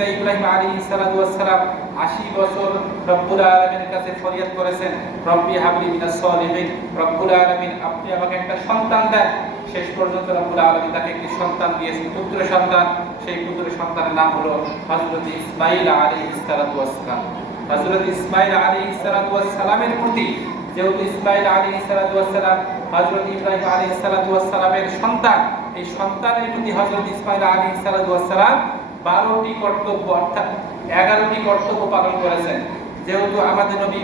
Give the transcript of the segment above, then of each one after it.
পিতা ইব্রাহিম আলাইহিস সালাতু ওয়াস সালাম 80 বছর রব্বুল আলামিনের কাছে ফরিয়াদ করেছেন, রব্বি হাবলি মিনাস সলিহিন, রব্বুল আলামিন আপনি আমাকে একটা সন্তান দেন। শেষ পর্যন্ত রব্বুল আলামিন তাকে একটি সন্তান দিয়েছেন, পুত্র সন্তান। সেই পুত্র সন্তানের নাম হলো হযরত ইসমাঈল আলাইহিস সালাতু ওয়াস সালাম। হযরত ইসমাঈল আলাইহিস সালাতু ওয়াস সালামের প্রতি, যেহেতু ইসমাঈল আলাইহিস সালাতু ওয়াস সালাম হযরত ইব্রাহিম আলাইহিস সালাতু ওয়াস সালামের সন্তান, এই সন্তানের প্রতি হযরত ইসমাঈল আলাইহিস সালাতু ওয়াস সালাম 12টি কর্তব্য অর্থাৎ 11টি কর্তব্য পালন করেছেন। যেহেতু আমাদের নবী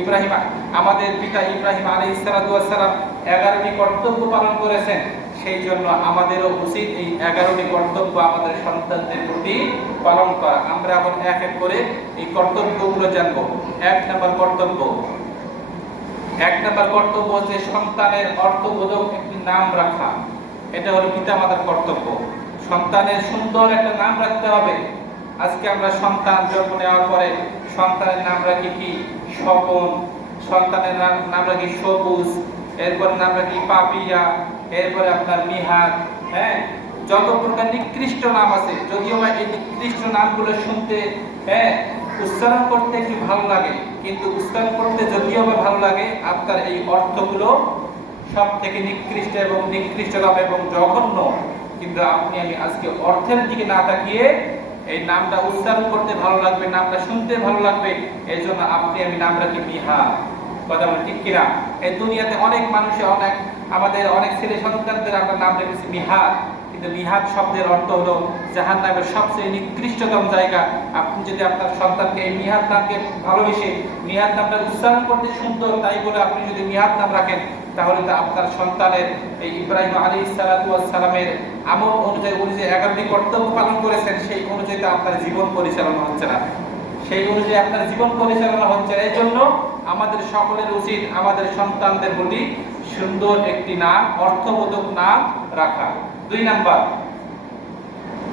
ইব্রাহিম আমাদের পিতা ইব্রাহিম আলাইহিস সালাতু ওয়াস সালাম 11টি কর্তব্য পালন করেছেন, সেই জন্য আমাদেরও উচিত এই 11টি কর্তব্য আমাদের সন্তানদের প্রতি পালন করা। আমরা এখন এক এক করে এই কর্তব্যগুলো জানব। এক নম্বর কর্তব্য হচ্ছে সন্তানের অর্থবোধক একটি নাম রাখা। এটা হলো পিতামাতার কর্তব্য। সন্তানের সুন্দর একটা নাম রাখতে হবে। আজকে আমরা সন্তান জন্ম নেওয়ার পরে সন্তানের নাম রাখি কি স্বপন, সন্তানের নাম রাখি সবুজ, এরপরে নাম রাখি পাপিয়া, এরপরে আপনার মিহাদ। হ্যাঁ, যত প্রকার নিকৃষ্ট নাম আছে, যদিও বা এই নিকৃষ্ট নামগুলো শুনতে উচ্চারণ করতে একটু ভালো লাগে, কিন্তু উচ্চারণ করতে যদিও বা ভালো লাগে, আপনার এই অর্থগুলো সব থেকে নিকৃষ্ট এবং নিকৃষ্টতম এবং জঘন্য। কিন্তু আপনি আমি আজকে অর্থের দিকে না তাকিয়ে এই নামটা উচ্চারণ করতে ভালো লাগবে, নামটা শুনতে ভালো লাগবে, এই জন্য আপনি আমি নাম রাখি মিহাদ। কথা বলি ঠিক কিনা? এই দুনিয়াতে অনেক মানুষের আমাদের অনেক ছেলে সন্তানদের আমরা নাম রেখেছি মিহাদ, কিন্তু মিহাদ শব্দের অর্থ হলো জাহান্নামের সবচেয়ে নিকৃষ্টতম জায়গা। আপনি যদি আপনার সন্তানকে এই মিহাদ নামকে ভালোবেসে মিহাদ নামটা উচ্চারণ করতে সুন্দর তাই বলে আপনি যদি মিহাদ নাম রাখেন, তাহলে তো আপনার সন্তানের এই ইব্রাহিম আলাইহিস সালাতু ওয়াস সালামের আমল অনুযায়ী উনি যে 11টি কর্তব্য পালন করেছেন সেই অনুযায়ী তো আপনার জীবন পরিচালনা হচ্ছে না, সেই অনুযায়ী আপনার জীবন পরিচালনা হচ্ছে না। এই জন্য আমাদের সকলের উচিত আমাদের সন্তানদের প্রতি সুন্দর একটি নাম, অর্থবোধক নাম রাখা। 2 নাম্বার,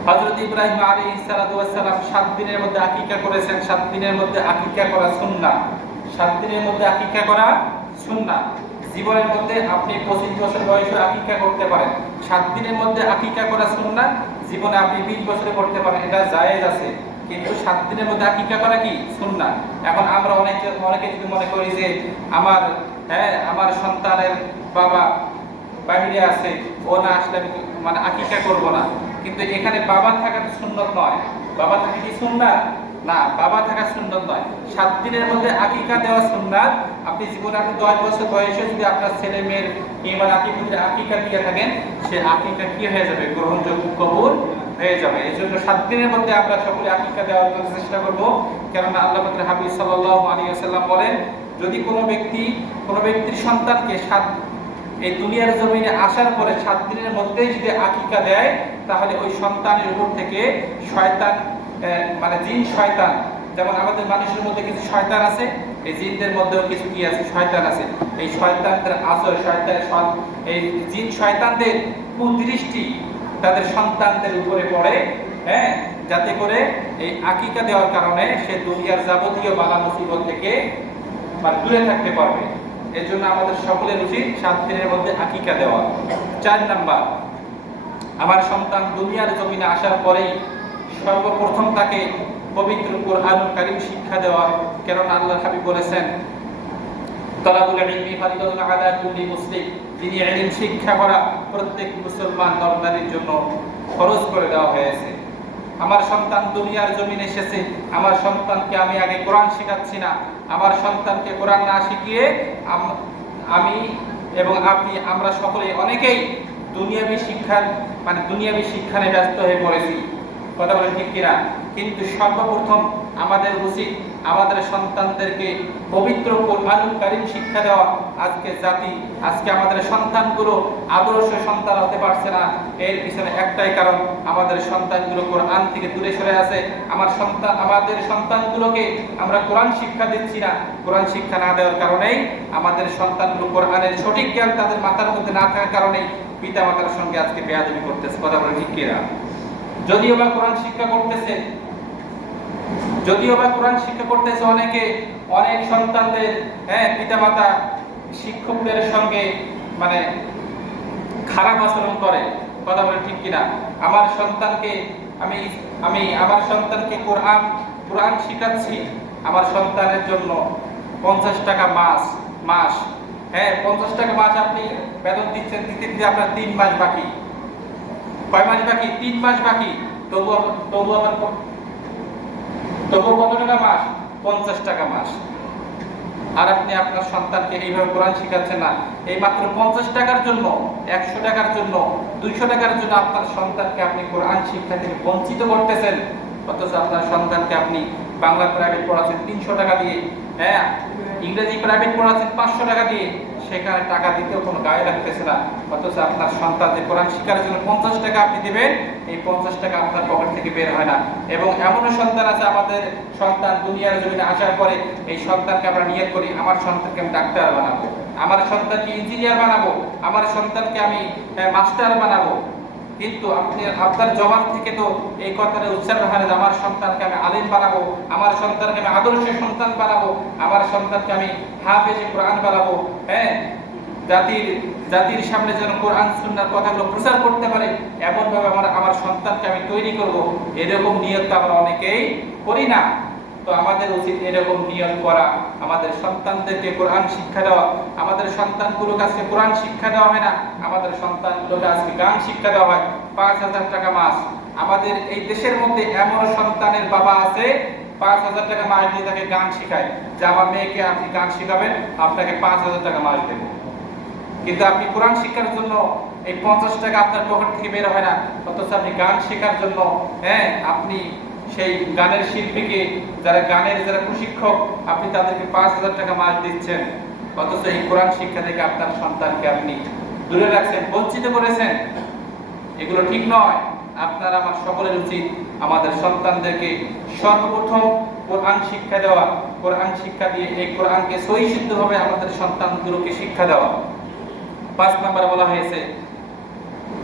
হযরত ইব্রাহিম আলাইহিস সালাতু ওয়াস সালাম 7 দিনের মধ্যে আকীকা করেছেন। 7 দিনের মধ্যে আকীকা করা সুন্নাহ। 7 দিনের মধ্যে আকীকা করা সুন্নাহ। জীবনের মধ্যে আপনি 25 বছর বয়সে আকীকা করতে পারেন, 7 দিনের মধ্যে আকীকা করা সুন্নাহ। জীবনে আপনি 20 বছরে করতে পারেন, এটা জায়েজ আছে, কিন্তু 7 দিনের মধ্যে আকীকা করা কি সুন্নাহ। এখন আমরা অনেকে যদি মনে করি যে আমার সন্তানের বাবা বাইরে আছে, ও না আসলে মানে আকীকা করব না, কিন্তু এখানে বাবা থাকা সুন্নাত নয়। বাবা থাকা কি সুন্নাত? না, বাবা থাকা সুন্নাত নয়। 7 দিনের মধ্যে আকীকা দেওয়া সুন্নাত। আপনি জীবনে 10 বছর বয়সে যদি আপনার ছেলে মেয়ের ঈমান আকীকা দিয়ে থাকেন, সে আকীকা কি হয়ে যাবে? গ্রহণযোগ্য, কবুল হয়ে যাবে। এই জন্য 7 দিনের মধ্যে আমরা সকলে আকীকা দেওয়ার চেষ্টা করব। কেননা আল্লাহ পাকের হাবিব সাল্লাল্লাহু আলাইহি ওয়াসাল্লাম বলেন, যদি কোনো ব্যক্তির সন্তানকে এই দুনিয়ার জমিনে আসার পরে 7 দিনের মধ্যেই যদি আকীকা দেয়, তাহলে ওই সন্তানের উপর থেকে শয়তান মানে জিন শয়তান, যেমন আমাদের মানুষের মধ্যে কিছু শয়তান আছে, এই জিনদের মধ্যেও কিছু কি আছে? শয়তান আছে। এই শয়তানদের আসর এই জিন শয়তানদের কুদৃষ্টি তাদের সন্তানদের উপরে পড়ে, যাতে করে এই আকীকা দেওয়ার কারণে সে দুনিয়ার যাবতীয় বালা মুসিবত থেকে মানে দূরে থাকতে পারবে। এর জন্য আমাদের সকলের উচিত 7 দিনের মধ্যে আকীকা দেওয়া। 4 নাম্বার, আমার সন্তান দুনিয়ার জমিনে আসার পরেই সর্বপ্রথম তাকে পবিত্র কুরআনুল কারীম শিক্ষা দেওয়া। কেননা আল্লাহর হাবিব বলেছেন, তালাবুল ইলমি ফারিদাতুন আলা কুল্লি মুসলিম, যিনি ইলম শিক্ষা করা প্রত্যেক মুসলমান নরনারীর জন্য ফরজ করে দেওয়া হয়েছে। আমার সন্তান দুনিয়ার জমিনে এসেছে, আমার সন্তানকে আমি আগে কোরআন শেখাচ্ছি না। আমার সন্তানকে কোরআন না শিখিয়ে আমি এবং আপনি আমরা সকলে অনেকেই দুনিয়াবী শিক্ষা নিয়ে ব্যস্ত হয়ে পড়েছি। কথা বলেন ঠিক কিনা? কিন্তু সর্বপ্রথম আমাদের উচিত আমাদের সন্তানদেরকে পবিত্র কুরআনুল কারীম শিক্ষা দেওয়া। আজকে আমাদের সন্তানগুলো আদর্শ সন্তান হতে পারছে না, এর পিছনে একটাই কারণ, আমাদের সন্তানগুলো কোরআন থেকে দূরে সরে আছে। আমাদের সন্তানগুলোকে আমরা কোরআন শিক্ষা দিচ্ছি না। কোরআন শিক্ষা না দেওয়ার কারণেই আমাদের সন্তানগুলো কোরআনের সঠিক জ্ঞান তাদের মাথার মধ্যে না থাকার কারণেই পিতা মাতার সঙ্গে আজকে বেয়াদবি করতেছে। কথা বলেন ঠিক কিনা? যদিও বা কোরআন শিক্ষা করতেছে অনেক সন্তানদের পিতামাতা শিক্ষকদের সঙ্গে খারাপ আচরণ করে। কথা বলে ঠিক কিনা? আমার সন্তানকে আমি আমি আমার সন্তানকে কোরআন শিখাচ্ছি, আমার সন্তানের জন্য 50 টাকা মাস, হ্যাঁ 50 টাকা মাস আপনি বেতন দিচ্ছেন, দিতে দিতে আপনার 3 মাস বাকি। কয় মাস বাকি? 3 মাস বাকি। তবু কত টাকা মাস? 50 টাকা মাস। আর আপনি আপনার সন্তানকে এইভাবে কোরআন শিখাচ্ছেন না, এই মাত্র 50 টাকার জন্য, 100 টাকার জন্য, 200 টাকার জন্য আপনার সন্তানকে আপনি কোরআন শিক্ষা থেকে বঞ্চিত করতেছেন। অথচ আপনার সন্তানকে আপনি বাংলা প্রাইভেট পড়াচ্ছেন 300 টাকা দিয়ে, হ্যাঁ ইংরেজি প্রাইভেট পড়াচ্ছেন 500 টাকা দিয়ে, সেখানে টাকা দিতেও কোনো গায়ে লাগতেছে না। অথচ আপনার সন্তান যে কোরআন শিক্ষার জন্য 50 টাকা আপনি দিবেন, এই 50 টাকা আপনার পকেট থেকে বের হয় না। এবং এমনও সন্তান আছে, আমাদের সন্তান দুনিয়ার জমিনে আসার পরে এই সন্তানকে আমরা নিয়ত করি, আমার সন্তানকে আমি ডাক্তার বানাবো, আমার সন্তানকে ইঞ্জিনিয়ার বানাবো, আমার সন্তানকে আমি মাস্টার বানাবো। কিন্তু আপনার জবান থেকে তো এই কথাটা উচ্চারণ হয় না, আমার সন্তানকে আমি আলিম বানাবো, আমার সন্তানকে আমি আদর্শ সন্তান বানাবো, আমার সন্তানকে আমি হাফেজে কোরআন বানাবো, হ্যাঁ জাতির সামনে যেন কোরআন সুন্নাহর কথাগুলো প্রচার করতে পারে, এমন ভাবে আমার সন্তানকে আমি তৈরি করব। এরকম নিয়ত আমরা অনেকেই করি না। তো আমাদের উচিত এরকম নিয়ত করা, আমাদের সন্তানদেরকে কোরআন শিক্ষা দেওয়া। আমাদের সন্তানগুলোকে আজকে কোরআন শিক্ষা দেওয়া হয় না, আমাদের সন্তানগুলোকে আজকে গান শিক্ষা দেওয়া হয় 5,000 টাকা মাস। আমাদের এই দেশের মধ্যে এমন সন্তানের বাবা আছে 5,000 টাকা মাস দিয়ে তাকে গান শেখায়, যে আমার মেয়েকে আপনি গান শিখাবেন, আপনাকে 5,000 টাকা মাস দেব। কিন্তু আপনি কোরআন শিক্ষার জন্য এই 50 টাকা আপনার পকেট থেকে বের হয় না, অথচ আপনি গান শেখার জন্য, হ্যাঁ আপনি সেই গানের শিল্পীকে, যারা প্রশিক্ষক, আপনি তাদেরকে 5,000 টাকা মাস দিচ্ছেন। অথচ এই কোরআন শিক্ষা থেকে আপনার সন্তানকে আপনি দূরে রাখছেন, বঞ্চিত করেছেন। এগুলো ঠিক নয়। আপনার আমার সকলের উচিত আমাদের সন্তানদেরকে সর্বপ্রথম কোরআন শিক্ষা দেওয়া, কোরআন শিক্ষা দিয়ে এই কোরআনকে সহিষ্ণুভাবে আমাদের সন্তানগুলোকে শিক্ষা দেওয়া। 5 নম্বরে বলা হয়েছে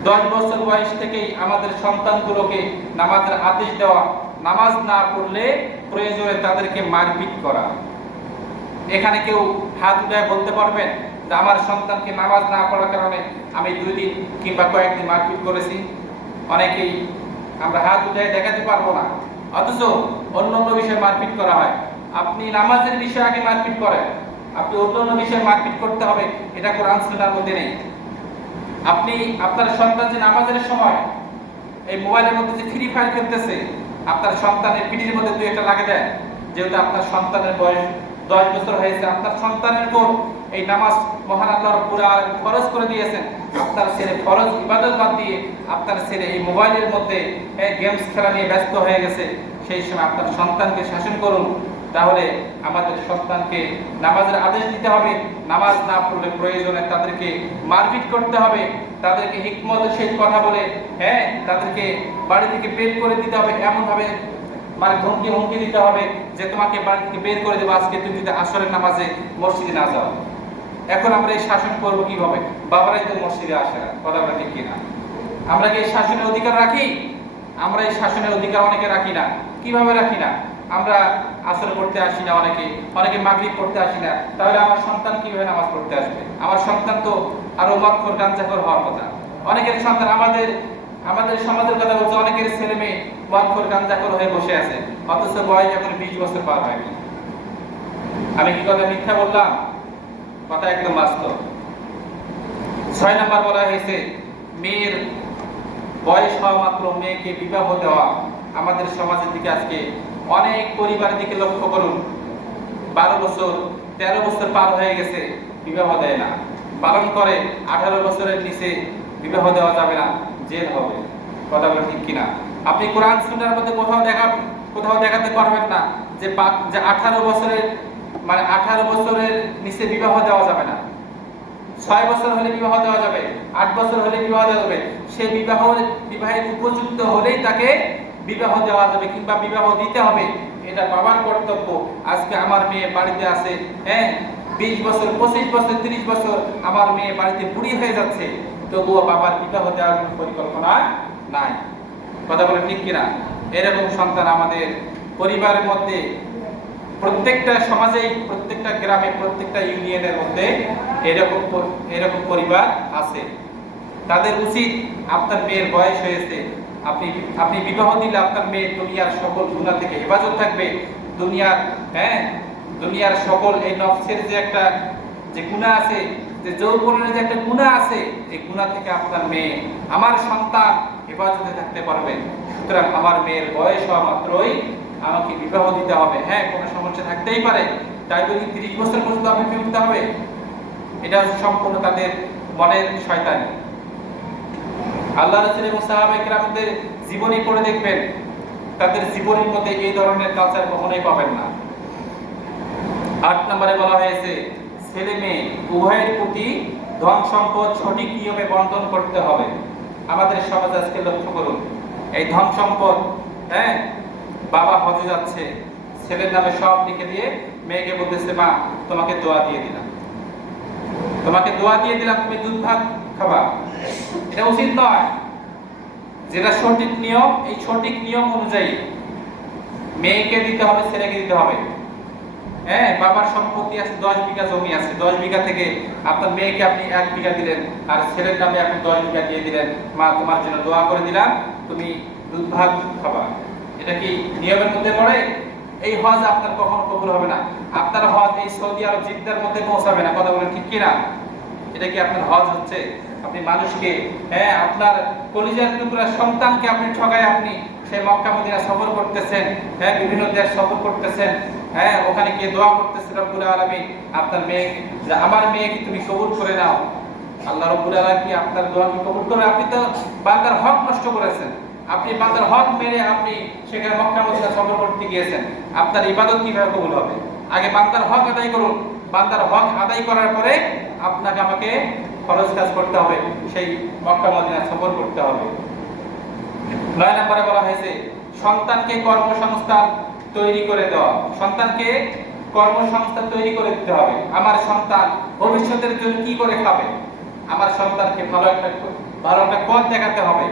10 বছর বয়স থেকেই আমাদের সন্তানগুলোকে নামাজের আদেশ দেওয়া, নামাজ না পড়লে প্রয়োজনে তাদেরকে মারপিট করা। এখানে কেউ হাত উঠায় বলতে পারবেন যে আমার সন্তানকে নামাজ না পড়ার কারণে আমি 2 দিন কিংবা কয়েকদিন মারপিট করেছি? অনেকেই আমরা হাত উঠায় দেখাতে পারবো না, অথচ অন্য বিষয়ে মারপিট করা হয়। আপনি নামাজের বিষয়ে আগে মারপিট করেন, আপনি অন্য বিষয়ে মারপিট করতে হবে, এটা কোরআন সুন্নাহর মধ্যে নেই। আপনি আপনার সন্তান যে নামাজের সময় এই মোবাইলের মধ্যে যে ফ্রি ফায়ার খেলতেছে, আপনার সন্তানের পিঠির মধ্যে 2-1টা লাগে দেন, যেহেতু আপনার সন্তানের বয়স 10 বছর হয়েছে, আপনার সন্তানের উপর এই নামাজ মহান আল্লাহ রাব্বুল আলামিন ফরজ করে দিয়েছেন। আপনার ছেলে ফরজ ইবাদত বাদ দিয়ে আপনার ছেলে এই মোবাইলের মধ্যে গেমস খেলা নিয়ে ব্যস্ত হয়ে গেছে, সেই সময় আপনার সন্তানকে শাসন করুন। তাহলে আমাদের সন্তানকে নামাজের আদেশ দিতে হবে, নামাজ না পড়লে প্রয়োজনে তাদেরকে মারপিট করতে হবে, তাদেরকে হিকমতের সহিত কথা বলে, হ্যাঁ তাদেরকে বাড়ি থেকে বের করে দিতে হবে, এমন ভাবে মানে হুমকি দিতে হবে যে তোমাকে বাড়ি থেকে বের করে দেবো আজকে তুমি যদি আসরের নামাজে মসজিদে না যাও। এখন আমরা এই শাসন করবো কিভাবে? বাবারাই তো মসজিদে আসে না, কথা বলা ঠিক কিনা? আমরা কি এই শাসনের অধিকার রাখি? আমরা এই শাসনের অধিকার অনেকে রাখি না। কিভাবে রাখি না? আমরা আসর পড়তে আসি না, অনেকে মাগরিব পড়তে আসি না, তাহলে আমার সন্তান কিভাবে নামাজ পড়তে আসবে? আমার সন্তান তো আরো মদখোর গাঁজাখোর হওয়ার কথা। অনেকের সন্তান, আমাদের সমাজের কথা বলছে, অনেকের ছেলে মেয়ে মদখোর গাঁজাখোর হয়ে বসে আছে, অথচ বয়স এখন 20 বছর পার হয়নি। আমি কি কথা মিথ্যা বললাম? কথা একদম বাস্তব। 6 নম্বর বলা হয়েছে মেয়ের বয়স হওয়া মাত্র মেয়েকে বিবাহ দেওয়া। আমাদের সমাজের দিকে আজকে অনেক পরিবারের দিকে লক্ষ্য করুন, 12 বছর 13 বছর পার হয়ে গেছে, বিবাহ দেয় না। পালন করে 18 বছরের নিচে বিবাহ দেওয়া যাবে না, জেল হবে। কথা বলে ঠিক কিনা? আপনি কোরআন সুন্নাহর মধ্যে কোথাও দেখাতে পারবেন না যে 18 বছরের নিচে বিবাহ দেওয়া যাবে না। 6 বছর হলে বিবাহ দেওয়া যাবে, 8 বছর হলে বিবাহ দেওয়া যাবে। সে বিবাহের উপযুক্ত হলেই তাকে বিবাহ দেওয়া যাবে কিংবা বিবাহ দিতে হবে। এটা বাবার কর্তব্য। আজকে আমার মেয়ে বাড়িতে আছে, হ্যাঁ 20 বছর 25 বছর 30 বছর আমার মেয়ে বাড়িতে বুড়ি হয়ে যাচ্ছে, তবুও বাবার বিবাহ দেওয়ার কোনো পরিকল্পনা নাই। কথা বলে ঠিক কিনা? এরকম সন্তান আমাদের পরিবারের মধ্যে, প্রত্যেকটা সমাজেই, প্রত্যেকটা গ্রামে, প্রত্যেকটা ইউনিয়নের মধ্যে এরকম পরিবার আছে। তাদের উচিত, আপনার মেয়ের বয়স হয়েছে, আপনি আপনি বিবাহ দিলে আপনার মেয়ে দুনিয়ার সকল গুনাহ থেকে হেফাজত থাকবে। দুনিয়ার দুনিয়ার সকল এই নফসের যে একটা যে গুনাহ আছে, যে যৌবনের যে একটা গুনাহ আছে, এই গুনাহ থেকে আপনার মেয়ে, আমার সন্তান হেফাজতে থাকতে পারবে। সুতরাং আমার মেয়ের বয়স হওয়া মাত্রই আমাকে বিবাহ দিতে হবে। হ্যাঁ, কোনো সমস্যা থাকতেই পারে, তাই বলি 30 বছর পর্যন্ত অপেক্ষা করতে হবে? এটা সম্পূর্ণ তাদের মনের শয়তানি। আল্লাহ রাসূল এবং সাহাবায়ে কেরামদের জীবনী পড়ে দেখবেন, তাদের জীবনের মধ্যে এই ধরনের কালচার কখনোই পাবেন না। 8 নম্বরে বলা হয়েছে, ছেলে মেয়ে উভয়ের প্রতি ধন সম্পদ সঠিক নিয়মে বন্টন করতে হবে। আমাদের সমাজ আজকে লক্ষ্য করুন, এই ধন সম্পদ, বাবা হজে যাচ্ছে, ছেলের নামে সব লিখে দিয়ে মেয়েকে বলতেছে, মা তোমাকে দোয়া দিয়ে দিলাম, তোমাকে দোয়া দিয়ে দিলাম, তুমি দুধ ভাত খাবা। এটা উচিত নয়। যেটা সঠিক নিয়ম, এই সঠিক নিয়ম অনুযায়ী মেয়েকে দিতে হবে, ছেলেকে দিতে হবে। বাবার সম্পত্তি আছে, 10 বিঘা জমি আছে, 10 বিঘা থেকে আপনার মেয়েকে আপনি 1 বিঘা দিলেন, আর ছেলের নামে আপনি 10 বিঘা দিয়ে দিলেন, মা তোমার জন্য দোয়া করে দিলাম, তুমি দুধ ভাত খাবা। এটা কি নিয়মের মধ্যে পড়ে? এই হজ আপনার কখনো কবুল হবে না। আপনার হজ এই সৌদি আরব জিদ্দার মধ্যে পৌঁছাবে না। কথা বলেন ঠিক কিনা? এটা কি আপনার হজ হচ্ছে? আপনি মানুষকে, আপনার কলিজার টুকরা সন্তানকে আপনি ঠকায় আপনি সেই মক্কা মদিনা সফর করতেছেন, বিভিন্ন দেশ সফর করতেছেন, ওখানে গিয়ে দোয়া করতেছেন রব্বুল আলামিন আপনার মেয়ে, আমার মেয়েকে তুমি কবুল করে নাও। আল্লাহ রব্বুল আলামিন কি আপনার দোয়া কি কবুল করবে? আপনি তো বান্দার হক নষ্ট করেছেন। আপনি বান্দার হক মেরে আপনি সেখানে মক্কা মদিনা সফর করতে গিয়েছেন। আপনার ইবাদত কিভাবে কবুল হবে? আগে বান্দার হক আদায় করুন। বান্দার হক আদায় করার পরে আপনাকে আমাকে খরচ কাজ করতে হবে, সেই মক্কা মদিনা সফর করতে হবে। 9 নম্বরে বলা হয়েছে, সন্তানকে কর্মসংস্থান তৈরি করে দেওয়া। সন্তানকে কর্মসংস্থান তৈরি করে দিতে হবে। আমার সন্তান ভবিষ্যতের জন্য কি করে খাবে? আমার সন্তানকে ভালো একটা পথ দেখাতে হবে।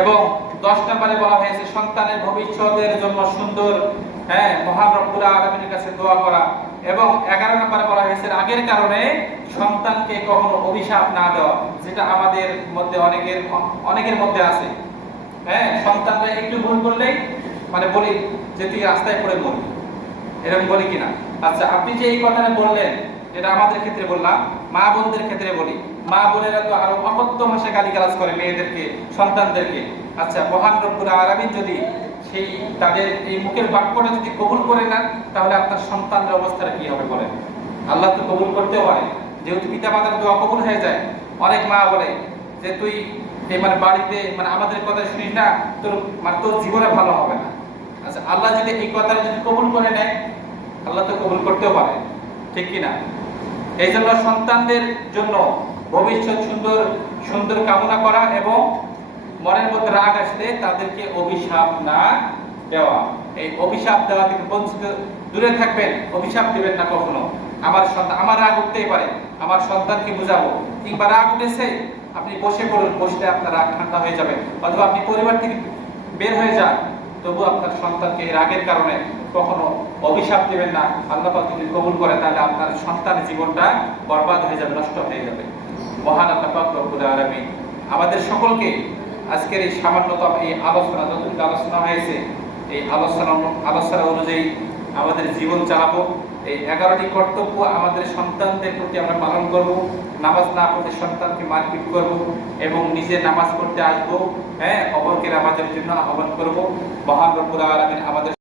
এবং 10 নম্বরে বলা হয়েছে, সন্তানের ভবিষ্যতের জন্য সুন্দর, মহান রব্বুল আলামিনের কাছে দোয়া করা। এবং 11 নম্বরে বলা হয়েছে, রাগের কারণে সন্তানকে কখনো অভিশাপ না দেওয়া, যেটা আমাদের মধ্যে অনেকের মধ্যে আছে। সন্তানরা একটু ভুল করলেই মানে বলি যে তুই রাস্তায় পড়ে মরবি, এরকম বলি কিনা? আচ্ছা, আপনি যে এই কথাটা বললেন, এটা আমাদের ক্ষেত্রে বললাম, মা বোনদের ক্ষেত্রে বলি। মা বোনেরা তো আরো অকথ্য ভাষায় গালিগালাজ করে মেয়েদেরকে, সন্তানদেরকে। আচ্ছা, মহান রব্বুল আলামিন যদি সেই তাদের এই মুখের বাক্যটা যদি কবুল করে নেন, তাহলে আপনার সন্তানের অবস্থাটা কি হবে বলেন? আল্লাহ তো কবুল করতেও পারে, যেহেতু পিতা মাতার দোয়া কবুল হয়ে যায়। অনেক মা বলে যে তুই বাড়িতে আমাদের কথা শুনিস না, তোর জীবনে ভালো হবে না। আচ্ছা, আল্লাহ যদি এই কথাটা যদি কবুল করে নেয়, আল্লাহ তো কবুল করতেও পারে, ঠিক কিনা? এই জন্য সন্তানদের জন্য ভবিষ্যৎ সুন্দর সুন্দর কামনা করা এবং মনের মধ্যে রাগ আসলে তাদেরকে অভিশাপ না দেওয়া। এই অভিশাপ দেওয়া থেকে বঞ্চিত দূরে থাকবেন। অভিশাপ দিবেন না কখনো। আমার সন্তান, আমার রাগ উঠতেই পারে, আমার সন্তানকে বুঝাবো, কিংবা রাগ উঠেছে আপনি বসে পড়ুন, বসলে আপনার রাগ ঠান্ডা হয়ে যাবে। অথবা আপনি পরিবার থেকে বের হয়ে যান, তবু আপনার সন্তানকে রাগের কারণে কখনো অভিশাপ দিবেন না। আল্লাহ পাক যদি কবুল করে, তাহলে আপনার সন্তানের জীবনটা বরবাদ হয়ে যাবে, নষ্ট হয়ে যাবে। মহান আল্লাহ পাক রব্বুল আলামিন আমাদের সকলকে আজকের এই সামান্যতম এই আলোচনা, যতটুকু আলোচনা হয়েছে, এই আলোচনা অনুযায়ী আমাদের জীবন চালাবো। এই 11টি কর্তব্য আমাদের সন্তানদের প্রতি আমরা পালন করব। নামাজ না পড়লে সন্তানকে মারপিট করব এবং নিজে নামাজ পড়তে আসবো, অপরকে নামাজের জন্য আহ্বান করব। মহান রব্বুল আলামিন আমাদের